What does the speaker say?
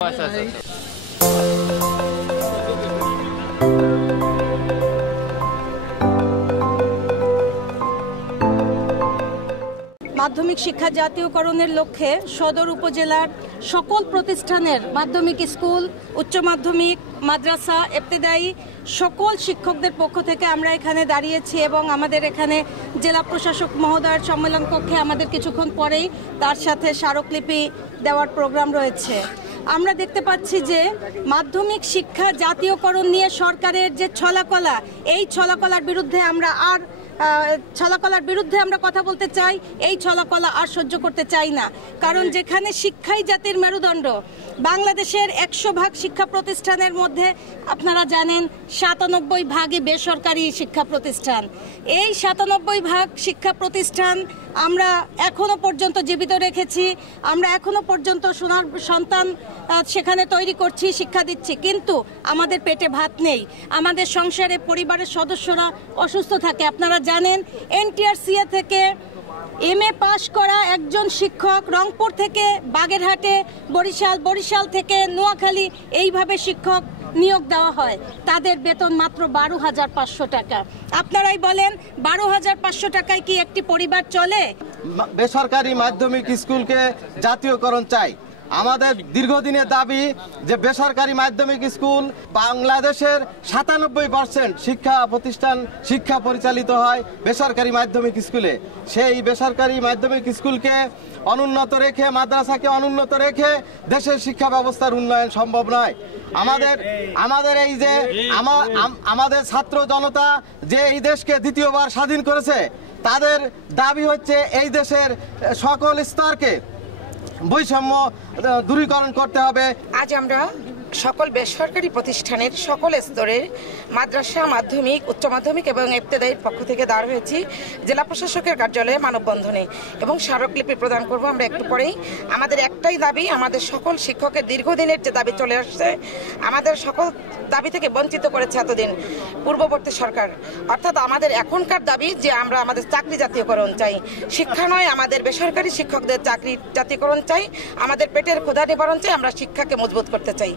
মাধ্যমিক শিক্ষা জাতীয়করণের লক্ষ্যে সদর উপজেলার সকল প্রতিষ্ঠানের মাধ্যমিক স্কুল, উচ্চ মাধ্যমিক, মাদ্রাসা, ইবতেদায়ী সকল শিক্ষকদের পক্ষ থেকে আমরা এখানে দাঁড়িয়েছি এবং আমাদের এখানে জেলা প্রশাসক মহোদয়ের সম্মেলন কক্ষে আমাদের কিছুক্ষণ পরেই তার সাথে স্মারকলিপি দেওয়ার প্রোগ্রাম রয়েছে। আমরা দেখতে পাচ্ছি যে মাধ্যমিক শিক্ষা জাতীয়করণ নিয়ে সরকারের যে ছলাকলা, এই ছলাকলার বিরুদ্ধে আমরা কথা বলতে চাই। এই ছলাকলা আর সহ্য করতে চাই না, কারণ যেখানে শিক্ষাই জাতির মেরুদণ্ড, বাংলাদেশের 100 ভাগ শিক্ষা প্রতিষ্ঠানের মধ্যে আপনারা জানেন 97 ভাগই বেসরকারি শিক্ষা প্রতিষ্ঠান। এই 97 ভাগ শিক্ষা প্রতিষ্ঠান আমরা এখনো পর্যন্ত জীবিত রেখেছি, আমরা এখনো পর্যন্ত সোনার সন্তান সেখানে তৈরি করছি, শিক্ষা দিচ্ছি, কিন্তু আমাদের পেটে ভাত নেই, আমাদের সংসারে পরিবারের সদস্যরা অসুস্থ থাকে। আপনারা জানেন NTRCA থেকে MA পাশ করা একজন শিক্ষক রংপুর থেকে বাগেরহাটে, বরিশাল থেকে নোয়াখালী এইভাবে শিক্ষক নিয়োগ দেওয়া হয়, তাদের বেতন মাত্র 12,500 টাকা। আপনারাই বলেন 12,500 টাকায় কি একটি পরিবার চলে? বেসরকারি মাধ্যমিক স্কুলকে জাতীয়করণ চাই। আমাদের দীর্ঘদিনের দাবি যে বেসরকারি মাধ্যমিক স্কুল, বাংলাদেশের 97% শিক্ষা প্রতিষ্ঠান শিক্ষা পরিচালিত হয় বেসরকারি মাধ্যমিক স্কুলে। সেই বেসরকারি মাধ্যমিক স্কুলকে অনুন্নত রেখে, মাদ্রাসাকে অনুন্নত রেখে দেশের শিক্ষা ব্যবস্থার উন্নয়ন সম্ভব নয়। আমাদের ছাত্র জনতা যে এই দেশকে দ্বিতীয়বার স্বাধীন করেছে, তাদের দাবি হচ্ছে এই দেশের সকল স্তরকে বৈষম্য দূরীকরণ করতে হবে। আজ আমরা সকল বেসরকারি প্রতিষ্ঠানের সকল স্তরের মাদ্রাসা, মাধ্যমিক, উচ্চ মাধ্যমিক এবং ইবতেদায়ীর পক্ষ থেকে দাঁড় হয়েছি জেলা প্রশাসকের কার্যালয়ে মানববন্ধনে এবং স্মারকলিপি প্রদান করব আমরা একটু পরেই। আমাদের একটাই দাবি, আমাদের সকল শিক্ষকের দীর্ঘদিনের যে দাবি চলে আসছে, আমাদের সকল দাবি থেকে বঞ্চিত করেছে এতদিন পূর্ববর্তী সরকার, অর্থাৎ আমাদের এখনকার দাবি যে আমরা আমাদের চাকরি জাতীয়করণ চাই। শিক্ষা নয়, আমাদের বেসরকারি শিক্ষকদের চাকরি জাতীয়করণ চাই, আমাদের পেটের ক্ষুধা নিবারণ চাই, আমরা শিক্ষাকে মজবুত করতে চাই।